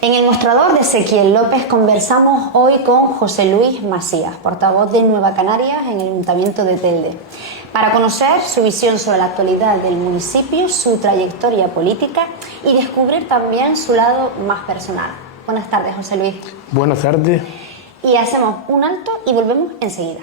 En el mostrador de Ezequiel López conversamos hoy con José Luis Macías, portavoz de Nueva Canarias en el Ayuntamiento de Telde, para conocer su visión sobre la actualidad del municipio, su trayectoria política y descubrir también su lado más personal. Buenas tardes, José Luis. Buenas tardes. Y hacemos un alto y volvemos enseguida.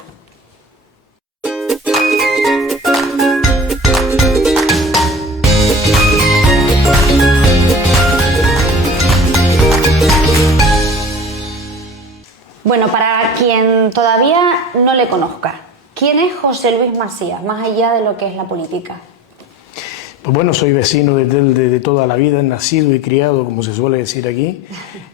Bueno, para quien todavía no le conozca, ¿quién es José Luis Macías, más allá de lo que es la política? Pues bueno, soy vecino de Telde de toda la vida, nacido y criado, como se suele decir aquí.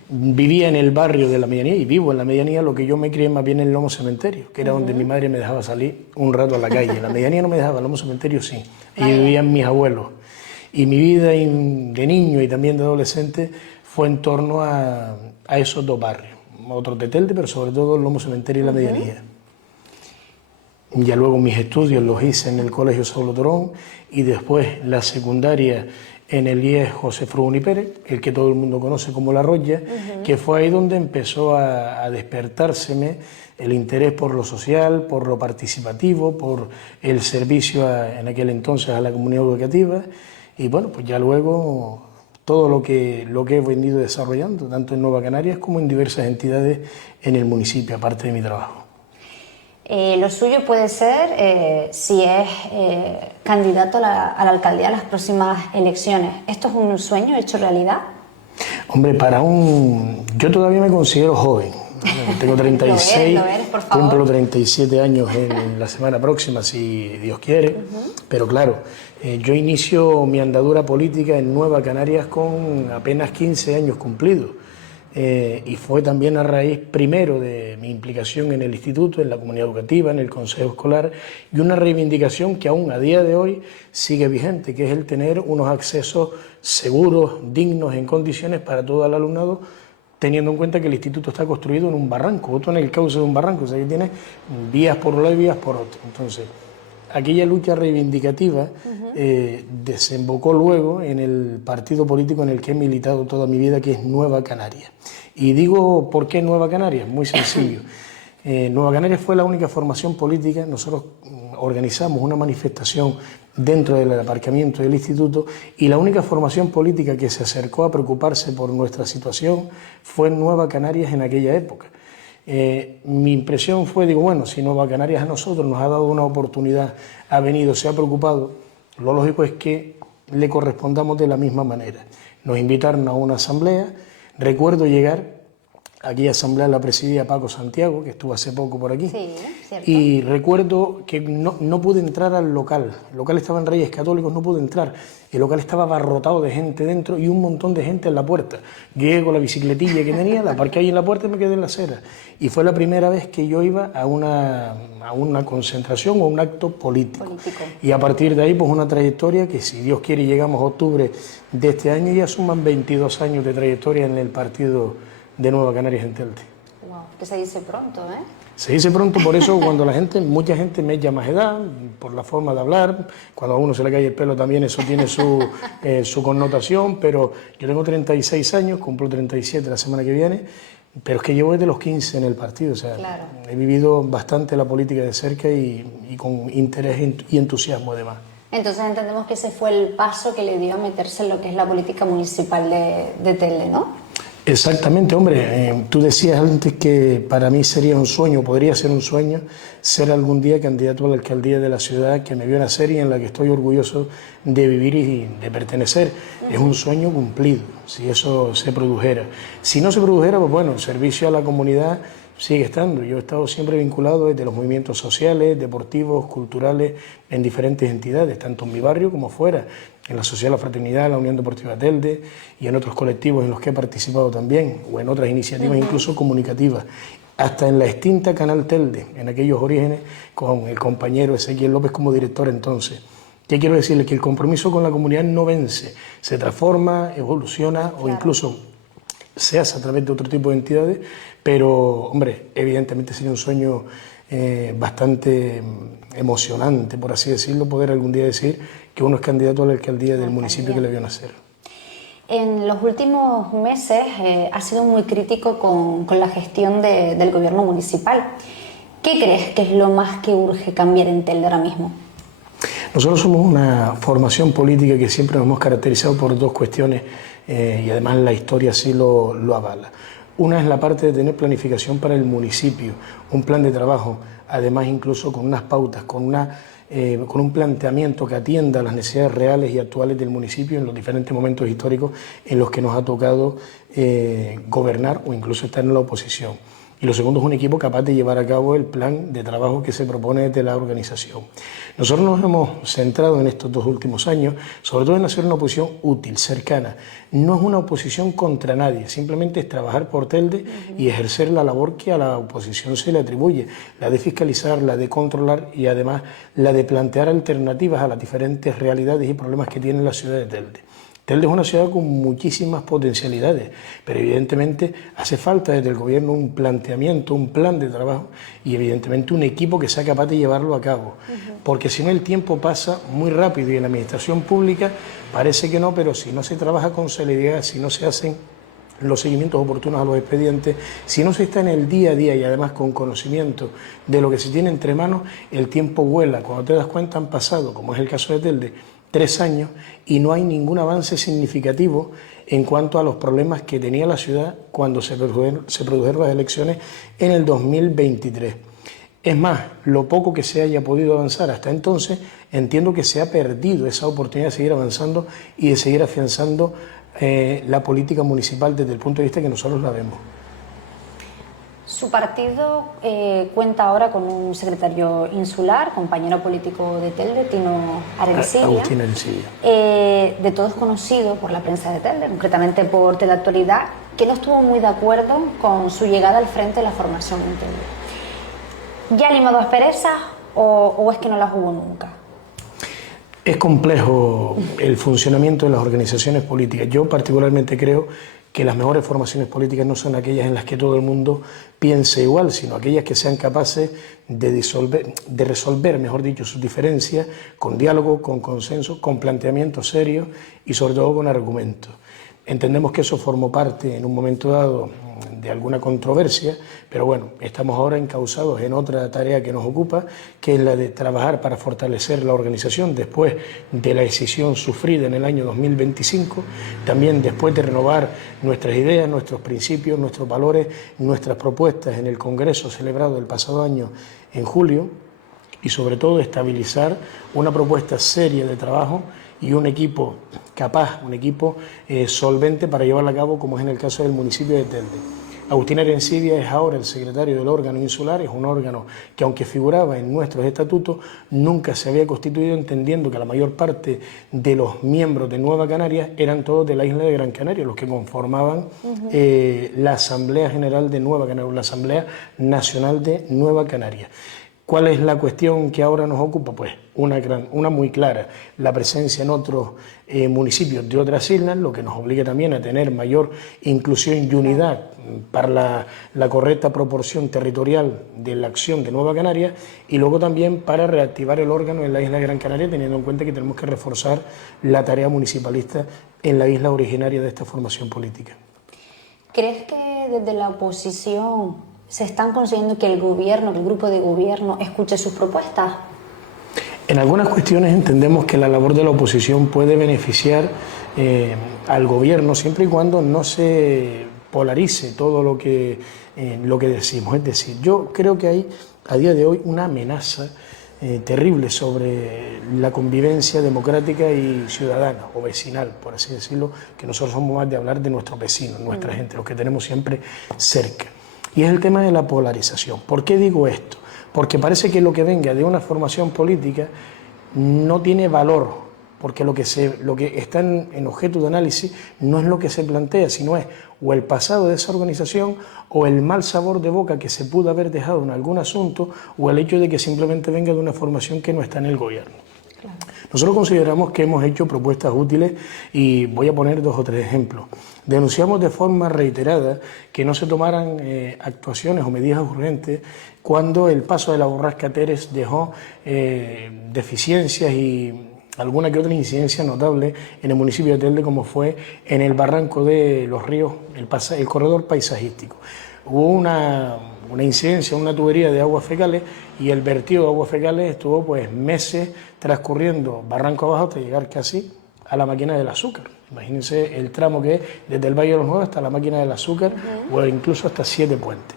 Vivía en el barrio de la Medianía y vivo en la Medianía, lo que yo me crié más bien en el Lomo Cementerio, que era donde mi madre me dejaba salir un rato a la calle. En la Medianía no me dejaba, el Lomo Cementerio sí. Y vivían mis abuelos. Y mi vida de niño y también de adolescente fue en torno a esos dos barrios. Otros de Telde, pero sobre todo el Lomo Cementerio y la Medianía. Ya luego mis estudios los hice en el Colegio Saulo Torón y después la secundaria en el IES José Frugoni Pérez, el que todo el mundo conoce como La Roya, que fue ahí donde empezó a despertárseme el interés por lo social, por lo participativo, por el servicio en aquel entonces a la comunidad educativa y bueno, pues ya luego todo lo que he venido desarrollando, tanto en Nueva Canarias como en diversas entidades en el municipio, aparte de mi trabajo. Lo suyo puede ser, si es candidato a la alcaldía a las próximas elecciones. ¿Esto es un sueño hecho realidad? Hombre, yo todavía me considero joven. Tengo 36, lo eres, por favor. Cumplo 37 años en la semana próxima, si Dios quiere. Pero claro, yo inicio mi andadura política en Nueva Canarias con apenas 15 años cumplidos. Y fue también a raíz primero de mi implicación en el instituto, en la comunidad educativa, en el consejo escolar y una reivindicación que aún a día de hoy sigue vigente, que es el tener unos accesos seguros, dignos, en condiciones para todo el alumnado, teniendo en cuenta que el instituto está construido en un barranco, otro en el cauce de un barranco, o sea que tiene vías por un lado y vías por otro. Entonces, aquella lucha reivindicativa desembocó luego en el partido político en el que he militado toda mi vida, que es Nueva Canarias. Y digo, ¿por qué Nueva Canarias? Muy sencillo. Nueva Canarias fue la única formación política. Nosotros organizamos una manifestación dentro del aparcamiento del instituto y la única formación política que se acercó a preocuparse por nuestra situación fue Nueva Canarias en aquella época. Mi impresión fue, digo, bueno, si Nueva Canarias a nosotros nos ha dado una oportunidad, ha venido, se ha preocupado, lo lógico es que le correspondamos de la misma manera. Nos invitaron a una asamblea, recuerdo llegar, aquella asamblea la presidía Paco Santiago, que estuvo hace poco por aquí, sí, ¿cierto? Y recuerdo que no pude entrar al local, el local estaba en Reyes Católicos, no pude entrar, el local estaba abarrotado de gente dentro y un montón de gente en la puerta. Llegué con la bicicletilla que tenía, la aparqué ahí en la puerta y me quedé en la acera. Y fue la primera vez que yo iba a una concentración o un acto político. Y a partir de ahí, pues una trayectoria que, si Dios quiere, llegamos a octubre de este año y ya suman 22 años de trayectoria en el partido de Nueva Canarias en Telde. Wow, que se dice pronto, ¿eh? Se dice pronto, por eso cuando mucha gente me echa más edad, por la forma de hablar, cuando a uno se le cae el pelo también eso tiene su connotación, pero yo tengo 36 años, cumplo 37 la semana que viene, pero es que llevo desde los 15 en el partido, o sea, claro, he vivido bastante la política de cerca y con interés y entusiasmo además. Entonces entendemos que ese fue el paso que le dio a meterse en lo que es la política municipal de Telde, ¿no? Exactamente, hombre, tú decías antes que para mí sería un sueño, podría ser un sueño, ser algún día candidato a la alcaldía de la ciudad que me vio nacer y en la que estoy orgulloso de vivir y de pertenecer. Es un sueño cumplido, si eso se produjera. Si no se produjera, pues bueno, el servicio a la comunidad sigue estando. Yo he estado siempre vinculado desde los movimientos sociales, deportivos, culturales, en diferentes entidades, tanto en mi barrio como fuera, en la Sociedad de la Fraternidad, la Unión Deportiva Telde y en otros colectivos en los que he participado también, o en otras iniciativas incluso comunicativas, hasta en la extinta Canal Telde, en aquellos orígenes, con el compañero Ezequiel López como director entonces. ¿Qué quiero decirle? Que el compromiso con la comunidad no vence, se transforma, evoluciona o incluso se hace a través de otro tipo de entidades, pero, hombre, evidentemente sería un sueño bastante emocionante, por así decirlo, poder algún día decir que uno es candidato a la alcaldía del municipio que le vio nacer. en los últimos meses has sido muy crítico con la gestión del gobierno municipal. ¿Qué crees que es lo más que urge cambiar en Telde ahora mismo? Nosotros somos una formación política que siempre nos hemos caracterizado por dos cuestiones y además la historia así lo avala. Una es la parte de tener planificación para el municipio, un plan de trabajo, además incluso con unas pautas, con un planteamiento que atienda a las necesidades reales y actuales del municipio en los diferentes momentos históricos en los que nos ha tocado gobernar o incluso estar en la oposición. Y lo segundo es un equipo capaz de llevar a cabo el plan de trabajo que se propone desde la organización. Nosotros nos hemos centrado en estos 2 últimos años, sobre todo en hacer una oposición útil, cercana. No es una oposición contra nadie, simplemente es trabajar por Telde y ejercer la labor que a la oposición se le atribuye, la de fiscalizar, la de controlar y además la de plantear alternativas a las diferentes realidades y problemas que tiene la ciudad de Telde. Telde es una ciudad con muchísimas potencialidades, pero evidentemente hace falta desde el gobierno un planteamiento, un plan de trabajo y evidentemente un equipo que sea capaz de llevarlo a cabo. Porque si no el tiempo pasa muy rápido y en la administración pública parece que no, pero si no se trabaja con celeridad, si no se hacen los seguimientos oportunos a los expedientes, si no se está en el día a día y además con conocimiento de lo que se tiene entre manos, el tiempo vuela. Cuando te das cuenta han pasado, como es el caso de Telde, 3 años y no hay ningún avance significativo en cuanto a los problemas que tenía la ciudad cuando se produjeron las elecciones en el 2023. Es más, lo poco que se haya podido avanzar hasta entonces, entiendo que se ha perdido esa oportunidad de seguir avanzando y de seguir afianzando la política municipal desde el punto de vista que nosotros la vemos. Su partido cuenta ahora con un secretario insular, compañero político de Telde, Tino Arencibia. Agustín Arencibia. De todos conocido por la prensa de Telde, concretamente por Teleactualidad, que no estuvo muy de acuerdo con su llegada al frente de la formación en Telde. ¿Ya ha limado asperezas o es que no las hubo nunca? Es complejo el funcionamiento de las organizaciones políticas. Yo particularmente creo que las mejores formaciones políticas no son aquellas en las que todo el mundo piense igual, sino aquellas que sean capaces de resolver, mejor dicho, sus diferencias con diálogo, con consenso, con planteamientos serios y sobre todo con argumentos. Entendemos que eso formó parte en un momento dado de alguna controversia, pero bueno, estamos ahora encausados en otra tarea que nos ocupa, que es la de trabajar para fortalecer la organización después de la decisión sufrida en el año 2025, también después de renovar nuestras ideas, nuestros principios, nuestros valores, nuestras propuestas en el Congreso celebrado el pasado año en julio y sobre todo estabilizar una propuesta seria de trabajo y un equipo capaz, un equipo solvente para llevarla a cabo, como es en el caso del municipio de Telde. Agustín Arencibia es ahora el secretario del órgano insular, es un órgano que aunque figuraba en nuestros estatutos, nunca se había constituido, entendiendo que la mayor parte de los miembros de Nueva Canarias eran todos de la isla de Gran Canaria, los que conformaban la Asamblea General de Nueva Canaria, la Asamblea Nacional de Nueva Canaria. ¿Cuál es la cuestión que ahora nos ocupa? Pues una muy clara, la presencia en otros municipios de otras islas, lo que nos obliga también a tener mayor inclusión y unidad para la correcta proporción territorial de la acción de Nueva Canaria y luego también para reactivar el órgano en la isla de Gran Canaria, teniendo en cuenta que tenemos que reforzar la tarea municipalista en la isla originaria de esta formación política. ¿Crees que desde la oposición se están consiguiendo que el gobierno, que el grupo de gobierno escuche sus propuestas? En algunas cuestiones entendemos que la labor de la oposición puede beneficiar al gobierno siempre y cuando no se polarice todo lo que decimos. Es decir, yo creo que hay a día de hoy una amenaza terrible sobre la convivencia democrática y ciudadana o vecinal, por así decirlo, que nosotros somos más de hablar de nuestros vecinos, nuestra gente, los que tenemos siempre cerca. Y es el tema de la polarización. ¿Por qué digo esto? Porque parece que lo que venga de una formación política no tiene valor, porque lo que está en objeto de análisis no es lo que se plantea, sino es o el pasado de esa organización o el mal sabor de boca que se pudo haber dejado en algún asunto o el hecho de que simplemente venga de una formación que no está en el gobierno. Claro. Nosotros consideramos que hemos hecho propuestas útiles y voy a poner 2 o 3 ejemplos. Denunciamos de forma reiterada que no se tomaran actuaciones o medidas urgentes cuando el paso de la borrasca Teres dejó deficiencias y alguna que otra incidencia notable en el municipio de Telde, como fue en el barranco de los ríos, el corredor paisajístico. Hubo una incidencia, una tubería de aguas fecales, y el vertido de aguas fecales estuvo pues meses transcurriendo barranco abajo hasta llegar casi a la máquina del azúcar. Imagínense el tramo que es desde el Valle de los Nuevos hasta la máquina del azúcar, o incluso hasta 7 puentes.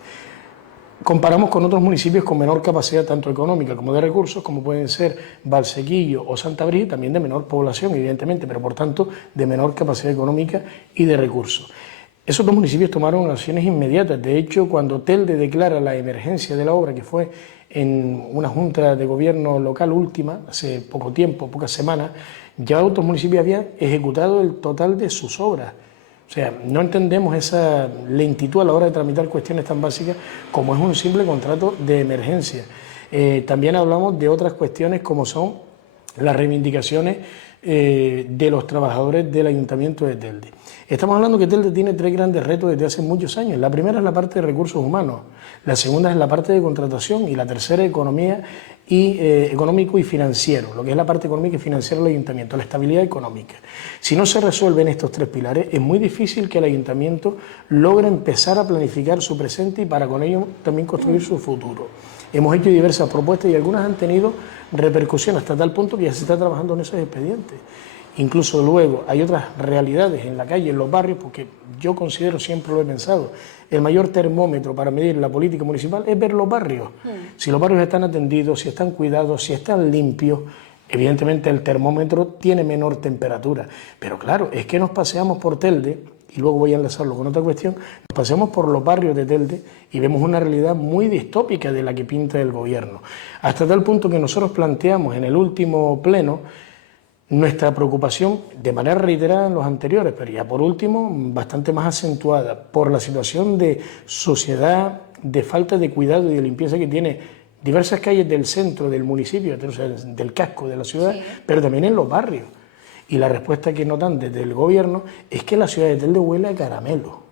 Comparamos con otros municipios con menor capacidad tanto económica como de recursos, como pueden ser Valsequillo o Santa Brígida, también de menor población, evidentemente, pero por tanto de menor capacidad económica y de recursos. Esos dos municipios tomaron acciones inmediatas. De hecho, cuando Telde declara la emergencia de la obra, que fue en una junta de gobierno local última, hace poco tiempo, pocas semanas, ya otros municipios habían ejecutado el total de sus obras. O sea, no entendemos esa lentitud a la hora de tramitar cuestiones tan básicas como es un simple contrato de emergencia. También hablamos de otras cuestiones como son las reivindicaciones de los trabajadores del Ayuntamiento de Telde. Estamos hablando que Telde tiene 3 grandes retos desde hace muchos años. La primera es la parte de recursos humanos, la segunda es la parte de contratación y la tercera economía económico y financiero, lo que es la parte económica y financiera del Ayuntamiento, la estabilidad económica. Si no se resuelven estos 3 pilares, es muy difícil que el Ayuntamiento logre empezar a planificar su presente y para con ello también construir su futuro. Hemos hecho diversas propuestas y algunas han tenido repercusión hasta tal punto que ya se está trabajando en esos expedientes. Incluso luego hay otras realidades en la calle, en los barrios, porque yo considero, siempre lo he pensado, el mayor termómetro para medir la política municipal es ver los barrios. Si los barrios están atendidos, si están cuidados, si están limpios, evidentemente el termómetro tiene menor temperatura. Pero claro, es que nos paseamos por Telde, y luego voy a enlazarlo con otra cuestión, nos paseamos por los barrios de Telde y vemos una realidad muy distópica de la que pinta el gobierno. Hasta tal punto que nosotros planteamos en el último pleno nuestra preocupación de manera reiterada en los anteriores, pero ya por último bastante más acentuada por la situación de suciedad, de falta de cuidado y de limpieza que tiene diversas calles del centro del municipio, o sea, del casco de la ciudad, sí, pero también en los barrios. Y la respuesta que notan desde el gobierno es que la ciudad de Telde huele a caramelo.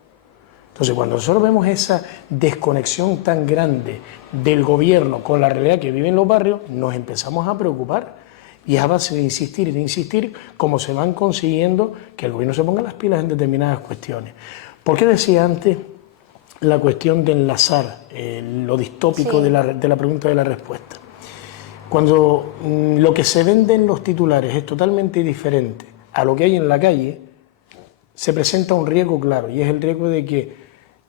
Entonces, cuando nosotros vemos esa desconexión tan grande del gobierno con la realidad que viven los barrios, nos empezamos a preocupar. Y es a base de insistir, como se van consiguiendo que el gobierno se ponga las pilas en determinadas cuestiones. ¿Por qué decía antes la cuestión de enlazar lo distópico, sí, de la pregunta y de la respuesta? Cuando lo que se vende en los titulares es totalmente diferente a lo que hay en la calle, se presenta un riesgo claro, y es el riesgo de que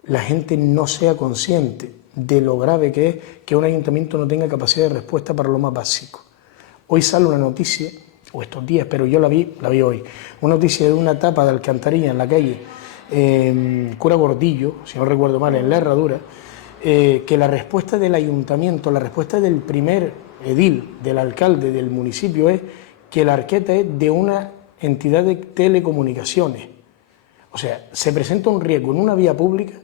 la gente no sea consciente de lo grave que es que un ayuntamiento no tenga capacidad de respuesta para lo más básico. Hoy sale una noticia, o estos días, pero yo la vi hoy, una noticia de una tapa de alcantarilla en la calle Cura Gordillo, si no recuerdo mal, en La Herradura, que la respuesta del ayuntamiento, la respuesta del primer edil, del alcalde del municipio, es que la arqueta es de una entidad de telecomunicaciones. O sea, se presenta un riesgo en una vía pública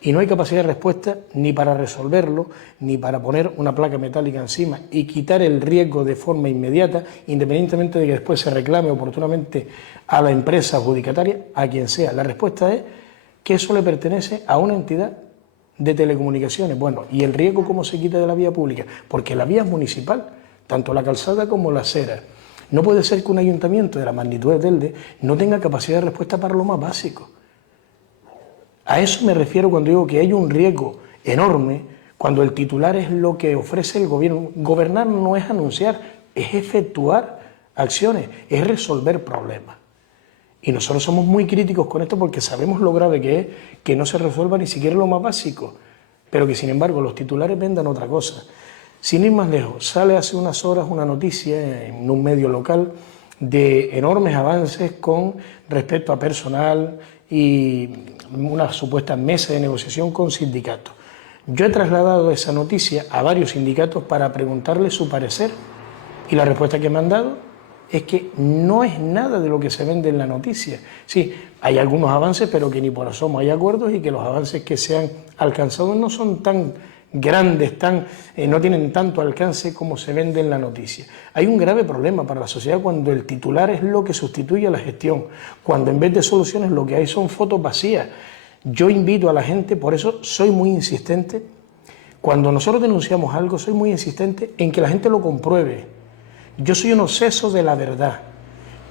y no hay capacidad de respuesta ni para resolverlo, ni para poner una placa metálica encima y quitar el riesgo de forma inmediata, independientemente de que después se reclame oportunamente a la empresa adjudicataria, a quien sea. La respuesta es que eso le pertenece a una entidad de telecomunicaciones. Bueno, ¿y el riesgo cómo se quita de la vía pública? Porque la vía es municipal, tanto la calzada como la acera. No puede ser que un ayuntamiento de la magnitud de Telde no tenga capacidad de respuesta para lo más básico. A eso me refiero cuando digo que hay un riesgo enorme cuando el titular es lo que ofrece el gobierno. Gobernar no es anunciar, es efectuar acciones, es resolver problemas. Y nosotros somos muy críticos con esto porque sabemos lo grave que es que no se resuelva ni siquiera lo más básico, pero que sin embargo los titulares vendan otra cosa. Sin ir más lejos, sale hace unas horas una noticia en un medio local de enormes avances con respecto a personal y una supuesta mesa de negociación con sindicatos. Yo he trasladado esa noticia a varios sindicatos para preguntarles su parecer y la respuesta que me han dado es que no es nada de lo que se vende en la noticia. Sí, hay algunos avances, pero que ni por asomo hay acuerdos y que los avances que se han alcanzado no son tan grandes, no tienen tanto alcance como se vende en la noticia. Hay un grave problema para la sociedad cuando el titular es lo que sustituye a la gestión, cuando en vez de soluciones lo que hay son fotos vacías. Yo invito a la gente, por eso soy muy insistente, cuando nosotros denunciamos algo, soy muy insistente en que la gente lo compruebe, Yo soy un obseso de la verdad.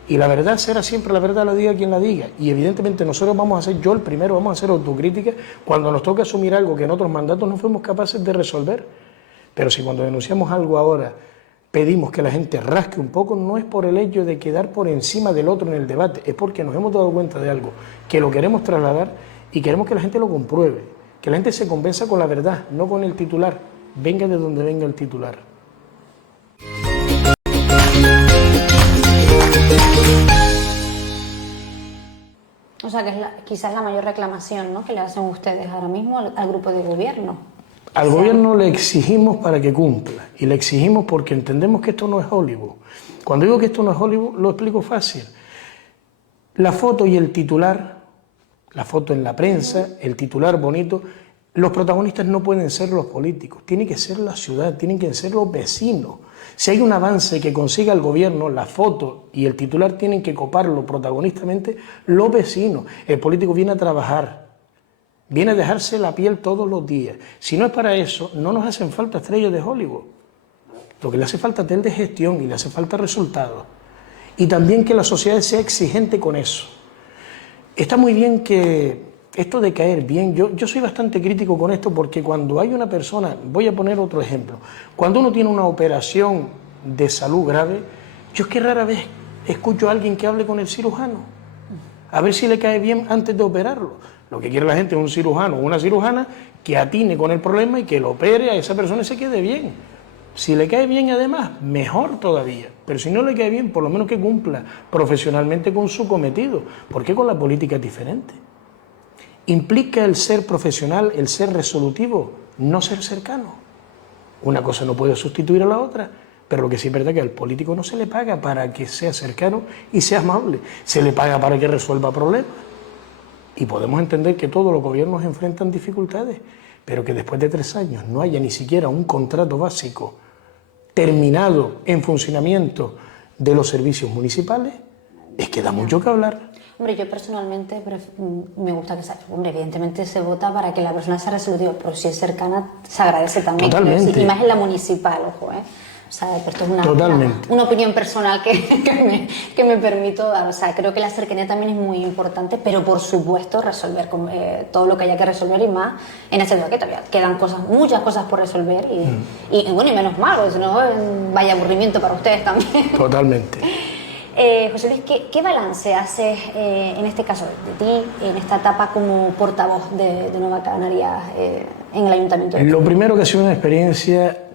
Y la verdad será siempre la verdad, la diga quien la diga. Y evidentemente nosotros vamos a hacer, yo el primero, vamos a hacer autocrítica cuando nos toca asumir algo que en otros mandatos no fuimos capaces de resolver. Pero si cuando denunciamos algo ahora pedimos que la gente rasque un poco, no es por el hecho de quedar por encima del otro en el debate, es porque nos hemos dado cuenta de algo, que lo queremos trasladar y queremos que la gente lo compruebe, que la gente se convenza con la verdad, no con el titular, venga de donde venga el titular. O sea, que es quizás la mayor reclamación, ¿no?, que le hacen ustedes ahora mismo al grupo de gobierno. Al gobierno le exigimos para que cumpla, y le exigimos porque entendemos que esto no es Hollywood. Cuando digo que esto no es Hollywood, lo explico fácil. La foto y el titular, la foto en la prensa, el titular bonito, los protagonistas no pueden ser los políticos, tiene que ser la ciudad, tienen que ser los vecinos. Si hay un avance que consiga el gobierno, la foto y el titular tienen que coparlo protagonistamente los vecinos. El político viene a trabajar, viene a dejarse la piel todos los días. Si no es para eso, no nos hacen falta estrellas de Hollywood. Lo que le hace falta es de gestión y le hace falta resultados. Y también que la sociedad sea exigente con eso. Está muy bien que esto de caer bien, yo soy bastante crítico con esto porque cuando hay una persona, voy a poner otro ejemplo, cuando uno tiene una operación de salud grave, yo es que rara vez escucho a alguien que hable con el cirujano, a ver si le cae bien antes de operarlo. Lo que quiere la gente es un cirujano o una cirujana que atine con el problema y que lo opere a esa persona y se quede bien. Si le cae bien además, mejor todavía. Pero si no le cae bien, por lo menos que cumpla profesionalmente con su cometido. ¿Por qué con la política es diferente? Implica el ser profesional, el ser resolutivo, no ser cercano. Una cosa no puede sustituir a la otra, pero lo que sí es verdad es que al político no se le paga para que sea cercano y sea amable, se le paga para que resuelva problemas. Y podemos entender que todos los gobiernos enfrentan dificultades, pero que después de 3 años no haya ni siquiera un contrato básico terminado en funcionamiento de los servicios municipales, es que da mucho que hablar. Hombre, yo personalmente me gusta que sea, hombre, evidentemente se vota para que la persona sea resolutiva, pero si es cercana se agradece también. Totalmente. Y más en la municipal, ojo, ¿eh? O sea, pero esto es una opinión personal que me permito dar. O sea, creo que la cercanía también es muy importante, pero por supuesto resolver todo lo que haya que resolver y más en este tema que todavía quedan muchas cosas por resolver y bueno, y menos mal, porque si no, vaya aburrimiento para ustedes también. Totalmente. José Luis, ¿qué balance haces en este caso de ti, en esta etapa como portavoz de Nueva Canarias en el Ayuntamiento? Lo primero, que ha sido una experiencia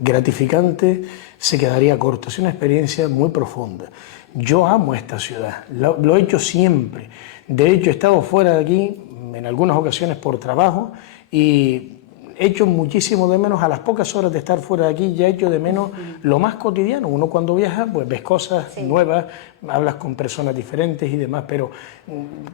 gratificante, se quedaría corto, ha sido una experiencia muy profunda. Yo amo esta ciudad, lo he hecho siempre. De hecho, he estado fuera de aquí en algunas ocasiones por trabajo y he hecho muchísimo de menos, a las pocas horas de estar fuera de aquí, ya he hecho de menos lo más cotidiano. Uno cuando viaja, pues ves cosas nuevas, hablas con personas diferentes y demás, pero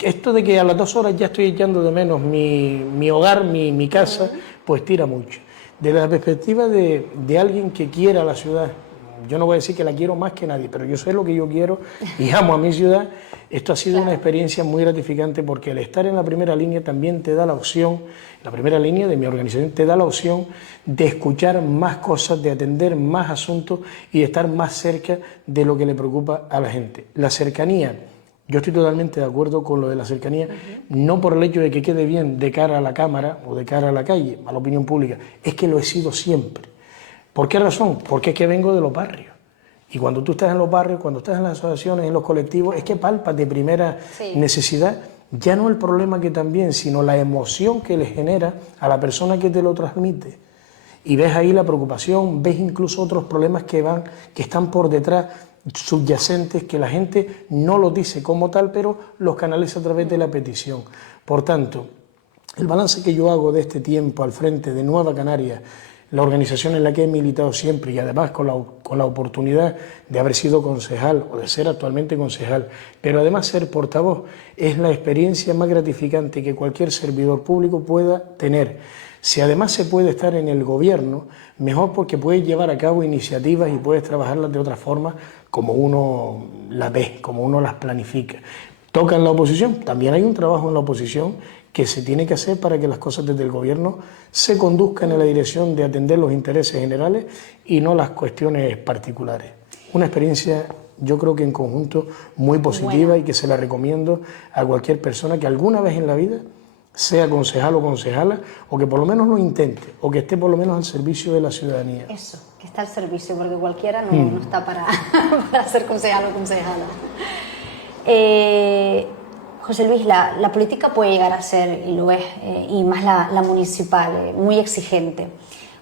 esto de que a las 2 horas ya estoy echando de menos mi hogar, mi casa, pues tira mucho. De la perspectiva de alguien que quiera la ciudad, yo no voy a decir que la quiero más que nadie, pero yo sé lo que yo quiero y amo a mi ciudad. Esto ha sido una experiencia muy gratificante porque el estar en la primera línea también te da la opción, la primera línea de mi organización te da la opción de escuchar más cosas, de atender más asuntos y de estar más cerca de lo que le preocupa a la gente. La cercanía, yo estoy totalmente de acuerdo con lo de la cercanía, no por el hecho de que quede bien de cara a la cámara o de cara a la calle, a la opinión pública, es que lo he sido siempre. ¿Por qué razón? Porque es que vengo de los barrios. Y cuando tú estás en los barrios, cuando estás en las asociaciones, en los colectivos, es que palpas de primera necesidad, ya no el problema que también, sino la emoción que le genera a la persona que te lo transmite. Y ves ahí la preocupación, ves incluso otros problemas que están por detrás, subyacentes, que la gente no los dice como tal, pero los canaliza a través de la petición. Por tanto, el balance que yo hago de este tiempo al frente de Nueva Canarias, la organización en la que he militado siempre y además con la oportunidad de haber sido concejal o de ser actualmente concejal, pero además ser portavoz, es la experiencia más gratificante que cualquier servidor público pueda tener. Si además se puede estar en el gobierno, mejor, porque puedes llevar a cabo iniciativas y puedes trabajarlas de otra forma como uno las ve, como uno las planifica. Toca en la oposición, también hay un trabajo en la oposición que se tiene que hacer para que las cosas desde el gobierno se conduzcan en la dirección de atender los intereses generales y no las cuestiones particulares. Una experiencia, yo creo que en conjunto, muy positiva y que se la recomiendo a cualquier persona que alguna vez en la vida sea concejal o concejala, o que por lo menos lo intente, o que esté por lo menos al servicio de la ciudadanía. Eso, que está al servicio, porque cualquiera no está para ser concejal o concejala. José Luis, la política puede llegar a ser, y lo es, y más la municipal, muy exigente.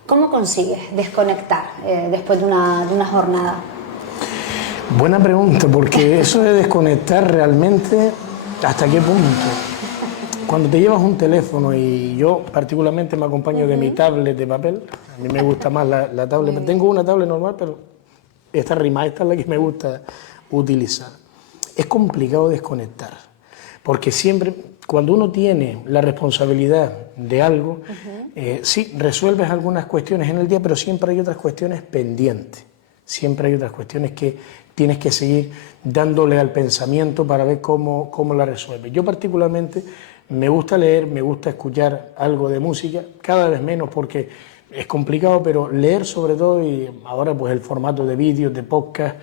¿Cómo consigues desconectar después de una jornada? Buena pregunta, porque eso de desconectar realmente, ¿hasta qué punto? Cuando te llevas un teléfono, y yo particularmente me acompaño de mi tablet de papel, a mí me gusta más la tablet, tengo una tablet normal, pero esta es la que me gusta utilizar. Es complicado desconectar, porque siempre, cuando uno tiene la responsabilidad de algo, sí, resuelves algunas cuestiones en el día, pero siempre hay otras cuestiones pendientes, siempre hay otras cuestiones que tienes que seguir dándole al pensamiento para ver cómo la resuelves. Yo particularmente me gusta leer, me gusta escuchar algo de música, cada vez menos porque es complicado, pero leer sobre todo, y ahora pues el formato de vídeos, de podcast,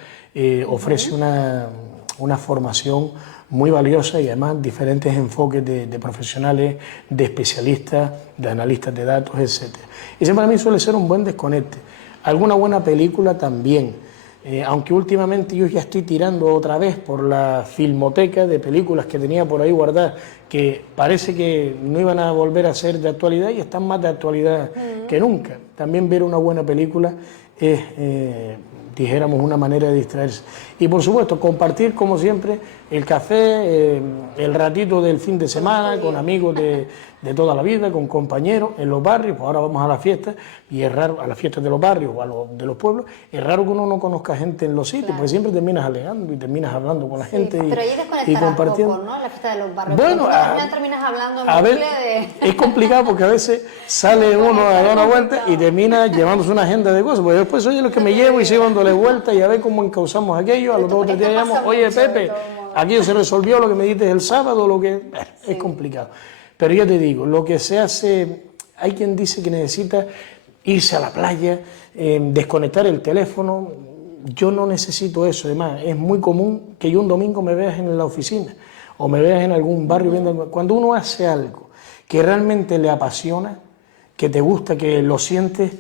ofrece una formación muy valiosa y además diferentes enfoques de profesionales, de especialistas, de analistas de datos, etc. Ese para mí suele ser un buen desconecte. Alguna buena película también. Aunque últimamente yo ya estoy tirando otra vez por la filmoteca de películas que tenía por ahí guardadas, que parece que no iban a volver a ser de actualidad y están más de actualidad que nunca. También ver una buena película es, dijéramos, una manera de distraerse. Y por supuesto, compartir como siempre el café, el ratito del fin de semana con amigos de toda la vida, con compañeros en los barrios. Pues ahora vamos a las fiestas, y es raro, a las fiestas de los barrios o de los pueblos, es raro que uno no conozca gente en los sitios, claro, porque siempre terminas alegando y terminas hablando con la gente y compartiendo. Poco, ¿no? La fiesta de los barrios. Bueno, terminas hablando a ver, es complicado porque a veces sale uno a dar una vuelta y termina llevándose una agenda de cosas, porque después oye lo que me llevo y sigo dándole vuelta y a ver cómo encauzamos aquello. A los 2 o 3 días llamo, oye Pepe, aquello se resolvió, lo que me dices el sábado, lo que es complicado. Pero yo te digo, lo que se hace, hay quien dice que necesita irse a la playa, desconectar el teléfono. Yo no necesito eso. Además, es muy común que yo un domingo me veas en la oficina o me veas en algún barrio viendo. Cuando uno hace algo que realmente le apasiona, que te gusta, que lo sientes,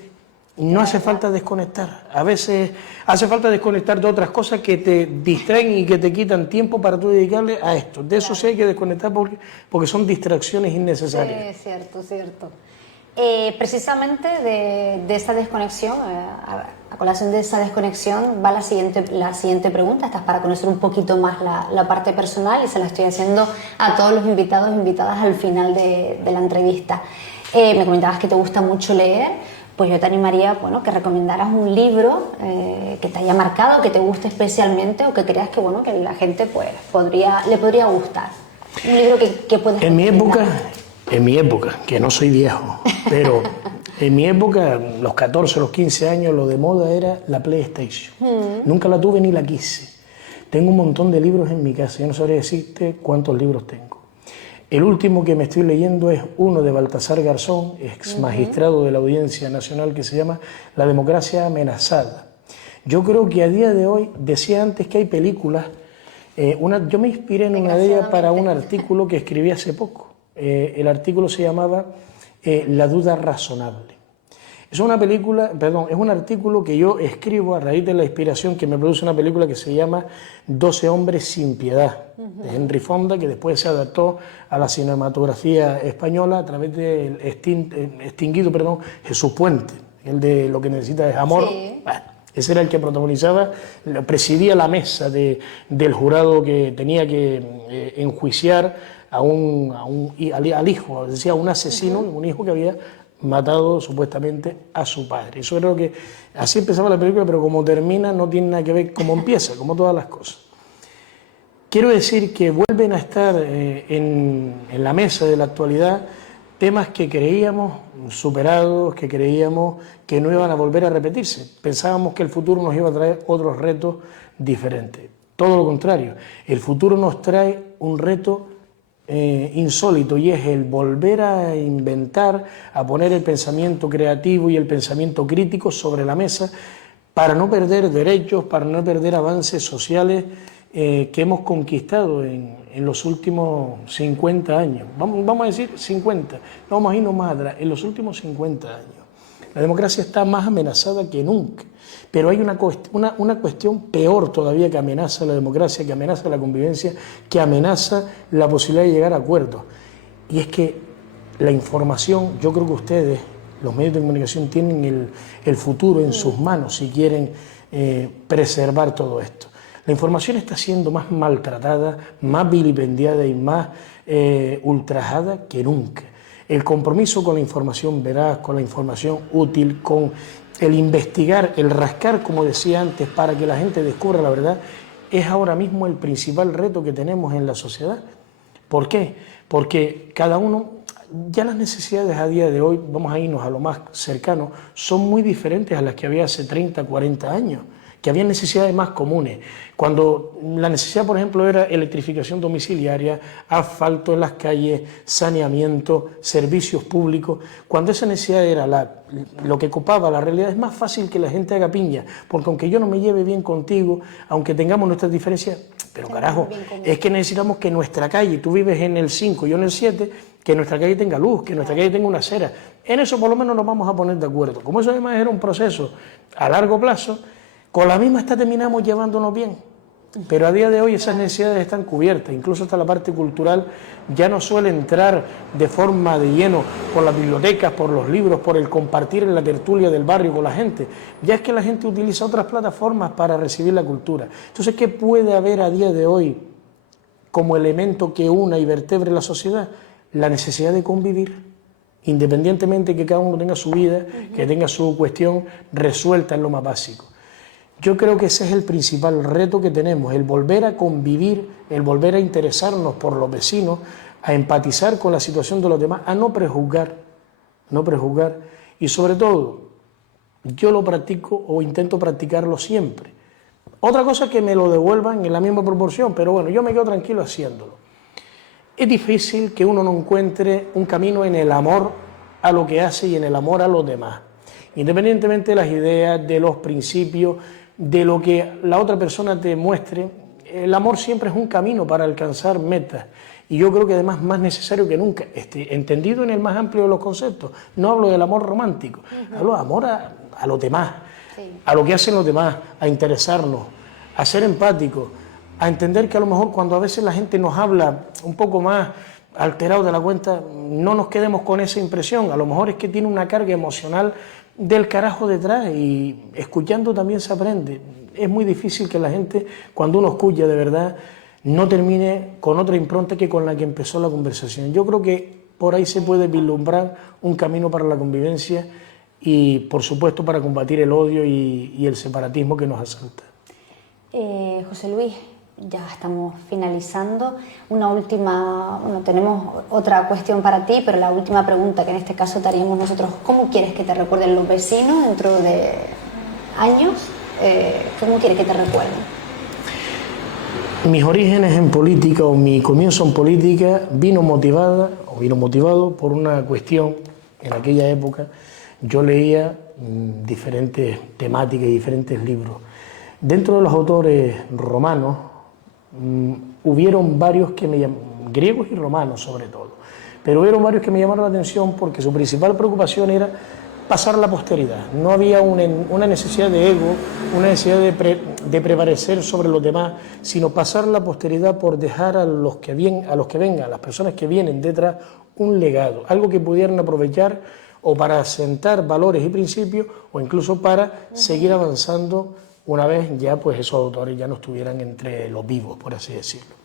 no hace falta desconectar. A veces hace falta desconectar de otras cosas que te distraen y que te quitan tiempo para tú dedicarle a esto. De eso sí hay que desconectar porque son distracciones innecesarias. Sí, cierto. Precisamente de esa desconexión, a colación de esa desconexión, va la siguiente pregunta. Esta es para conocer un poquito más la parte personal y se la estoy haciendo a todos los invitados e invitadas al final de la entrevista. Me comentabas que te gusta mucho leer. Pues yo te animaría, bueno, que recomendaras un libro que te haya marcado, que te guste especialmente o que creas que, bueno, que la gente pues, le podría gustar. Un libro que puedes En mi época, que no soy viejo, pero en mi época, los 14, los 15 años, lo de moda era la PlayStation. Nunca la tuve ni la quise. Tengo un montón de libros en mi casa, yo no sabría decirte cuántos libros tengo. El último que me estoy leyendo es uno de Baltasar Garzón, ex magistrado de la Audiencia Nacional, que se llama La democracia amenazada. Yo creo que a día de hoy, decía antes que hay películas, yo me inspiré en una de ellas para un artículo que escribí hace poco. El artículo se llamaba La duda razonable. Es una película, perdón, es un artículo que yo escribo a raíz de la inspiración que me produce una película que se llama 12 hombres sin piedad, de Henry Fonda, que después se adaptó a la cinematografía española a través del extinguido Jesús Puente, el de Lo que necesita es amor. Sí. Bueno, ese era el que protagonizaba, presidía la mesa del jurado que tenía que enjuiciar al hijo, decía, un asesino, un hijo que había matado supuestamente a su padre. Eso creo que así empezaba la película, pero como termina no tiene nada que ver cómo empieza, como todas las cosas. Quiero decir que vuelven a estar en la mesa de la actualidad temas que creíamos superados, que creíamos que no iban a volver a repetirse. Pensábamos que el futuro nos iba a traer otros retos diferentes. Todo lo contrario, el futuro nos trae un reto insólito, y es el volver a inventar, a poner el pensamiento creativo y el pensamiento crítico sobre la mesa para no perder derechos, para no perder avances sociales que hemos conquistado en los últimos 50 años. Vamos a decir 50, no vamos a irnos más atrás, en los últimos 50 años. La democracia está más amenazada que nunca, pero hay una cuestión peor todavía que amenaza la democracia, que amenaza la convivencia, que amenaza la posibilidad de llegar a acuerdos. Y es que la información, yo creo que ustedes, los medios de comunicación, tienen el futuro en sus manos si quieren preservar todo esto. La información está siendo más maltratada, más vilipendiada y más ultrajada que nunca. El compromiso con la información veraz, con la información útil, con el investigar, el rascar, como decía antes, para que la gente descubra la verdad, es ahora mismo el principal reto que tenemos en la sociedad. ¿Por qué? Porque cada uno, ya las necesidades a día de hoy, vamos a irnos a lo más cercano, son muy diferentes a las que había hace 30, 40 años, que había necesidades más comunes. Cuando la necesidad, por ejemplo, era electrificación domiciliaria, asfalto en las calles, saneamiento, servicios públicos, cuando esa necesidad era lo que copaba la realidad, es más fácil que la gente haga piña, porque aunque yo no me lleve bien contigo, aunque tengamos nuestras diferencias, pero carajo, es que necesitamos que nuestra calle, tú vives en el 5, yo en el 7, que nuestra calle tenga luz, que nuestra calle tenga una acera. En eso por lo menos nos vamos a poner de acuerdo. Como eso además era un proceso a largo plazo, con la misma terminamos llevándonos bien, pero a día de hoy esas necesidades están cubiertas, incluso hasta la parte cultural ya no suele entrar de forma de lleno por las bibliotecas, por los libros, por el compartir en la tertulia del barrio con la gente, ya es que la gente utiliza otras plataformas para recibir la cultura. Entonces, ¿qué puede haber a día de hoy como elemento que una y vertebre la sociedad? La necesidad de convivir, independientemente que cada uno tenga su vida, que tenga su cuestión resuelta en lo más básico. Yo creo que ese es el principal reto que tenemos, el volver a convivir, el volver a interesarnos por los vecinos, a empatizar con la situación de los demás, a no prejuzgar, y sobre todo, yo lo practico o intento practicarlo siempre. Otra cosa es que me lo devuelvan en la misma proporción, pero bueno, yo me quedo tranquilo haciéndolo. Es difícil que uno no encuentre un camino en el amor a lo que hace y en el amor a los demás, independientemente de las ideas, de los principios, de lo que la otra persona te muestre. El amor siempre es un camino para alcanzar metas, y yo creo que además más necesario que nunca, entendido en el más amplio de los conceptos. No hablo del amor romántico, hablo de amor a los demás, a lo que hacen los demás, a interesarnos, a ser empáticos, a entender que a lo mejor cuando a veces la gente nos habla un poco más alterado de la cuenta, no nos quedemos con esa impresión, a lo mejor es que tiene una carga emocional del carajo detrás, y escuchando también se aprende. Es muy difícil que la gente, cuando uno escucha de verdad, no termine con otra impronta que con la que empezó la conversación. Yo creo que por ahí se puede vislumbrar un camino para la convivencia y, por supuesto, para combatir el odio y el separatismo que nos asalta. José Luis, ya estamos finalizando. Una última, tenemos otra cuestión para ti, pero la última pregunta que en este caso te haríamos nosotros: ¿cómo quieres que te recuerden los vecinos dentro de años? ¿Cómo quieres que te recuerden? Mis orígenes en política, o mi comienzo en política, vino motivado por una cuestión. En aquella época yo leía diferentes temáticas y diferentes libros. Dentro de los autores romanos, hubieron varios que me llamaron, griegos y romanos sobre todo, pero hubieron varios que me llamaron la atención porque su principal preocupación era pasar la posteridad. No había una necesidad de ego, una necesidad de prevalecer sobre los demás, sino pasar la posteridad por dejar a los que vengan, a las personas que vienen detrás, un legado, algo que pudieran aprovechar o para asentar valores y principios, o incluso para seguir avanzando una vez ya pues esos autores ya no estuvieran entre los vivos, por así decirlo.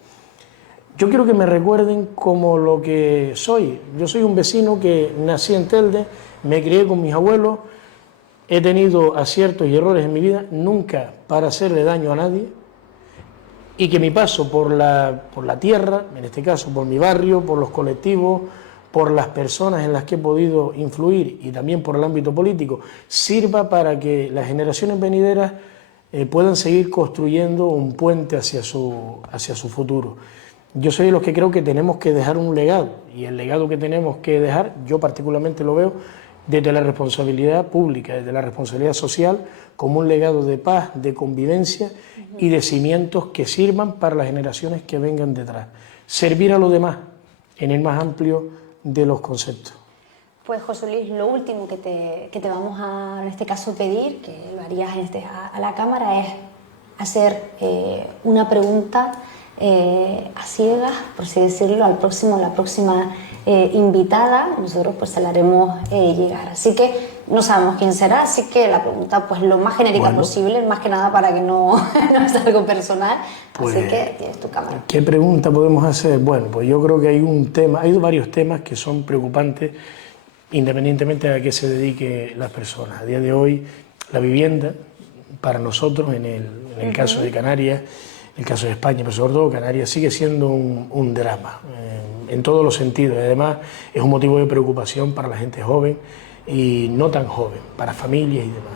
Yo quiero que me recuerden como lo que soy. Yo soy un vecino que nací en Telde, me crié con mis abuelos, he tenido aciertos y errores en mi vida, nunca para hacerle daño a nadie, y que mi paso por la tierra, en este caso por mi barrio, por los colectivos, por las personas en las que he podido influir y también por el ámbito político, sirva para que las generaciones venideras puedan seguir construyendo un puente hacia su futuro. Yo soy de los que creo que tenemos que dejar un legado, y el legado que tenemos que dejar, yo particularmente lo veo desde la responsabilidad pública, desde la responsabilidad social, como un legado de paz, de convivencia y de cimientos que sirvan para las generaciones que vengan detrás. Servir a los demás en el más amplio de los conceptos. Pues José Luis, lo último que te vamos a, en este caso, pedir, que lo harías a la cámara, es hacer una pregunta a ciegas, por así decirlo, la próxima invitada. Nosotros pues se la haremos llegar. Así que no sabemos quién será, así que la pregunta pues lo más genérica posible, más que nada para que no es algo personal. Pues, así que tienes tu cámara. ¿Qué pregunta podemos hacer? Bueno, pues yo creo que hay varios temas que son preocupantes, independientemente a qué se dedique las personas. A día de hoy, la vivienda, para nosotros, en el caso de Canarias, el caso de España, pero sobre todo Canarias, sigue siendo un drama en todos los sentidos. Además, es un motivo de preocupación para la gente joven y no tan joven, para familias y demás.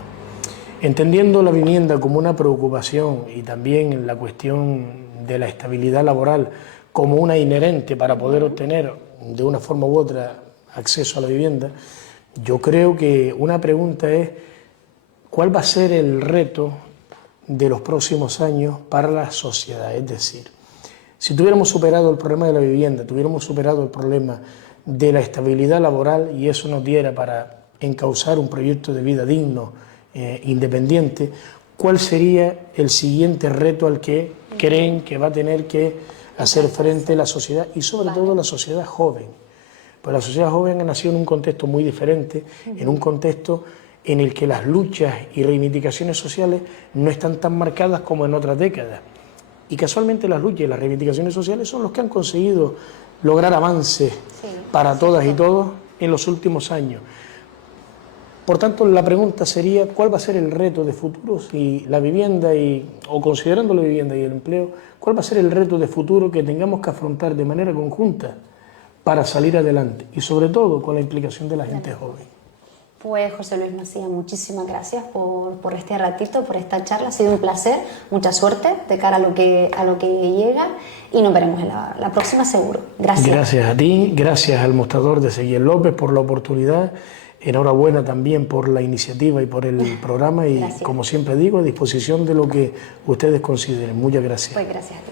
Entendiendo la vivienda como una preocupación y también la cuestión de la estabilidad laboral como una inherente para poder obtener de una forma u otra acceso a la vivienda, yo creo que una pregunta es: ¿cuál va a ser el reto de los próximos años para la sociedad? Es decir, si tuviéramos superado el problema de la vivienda, tuviéramos superado el problema de la estabilidad laboral y eso nos diera para encauzar un proyecto de vida digno, independiente, ¿cuál sería el siguiente reto al que creen que va a tener que hacer frente la sociedad y sobre todo la sociedad joven? Pues la sociedad joven ha nacido en un contexto muy diferente, en un contexto en el que las luchas y reivindicaciones sociales no están tan marcadas como en otras décadas. Y casualmente las luchas y las reivindicaciones sociales son los que han conseguido lograr avances para todas y todos en los últimos años. Por tanto, la pregunta sería: ¿cuál va a ser el reto de futuro si la vivienda o considerando la vivienda y el empleo, cuál va a ser el reto de futuro que tengamos que afrontar de manera conjunta para salir adelante y sobre todo con la implicación de la gente joven? Pues José Luis Macías, muchísimas gracias por este ratito, por esta charla. Ha sido un placer, mucha suerte de cara a lo que llega y nos veremos en la próxima seguro. Gracias. Gracias a ti, gracias al mostrador de Ezequiel López por la oportunidad. Enhorabuena también por la iniciativa y por el programa y, como siempre digo, a disposición de lo que ustedes consideren. Muchas gracias. Pues gracias a ti.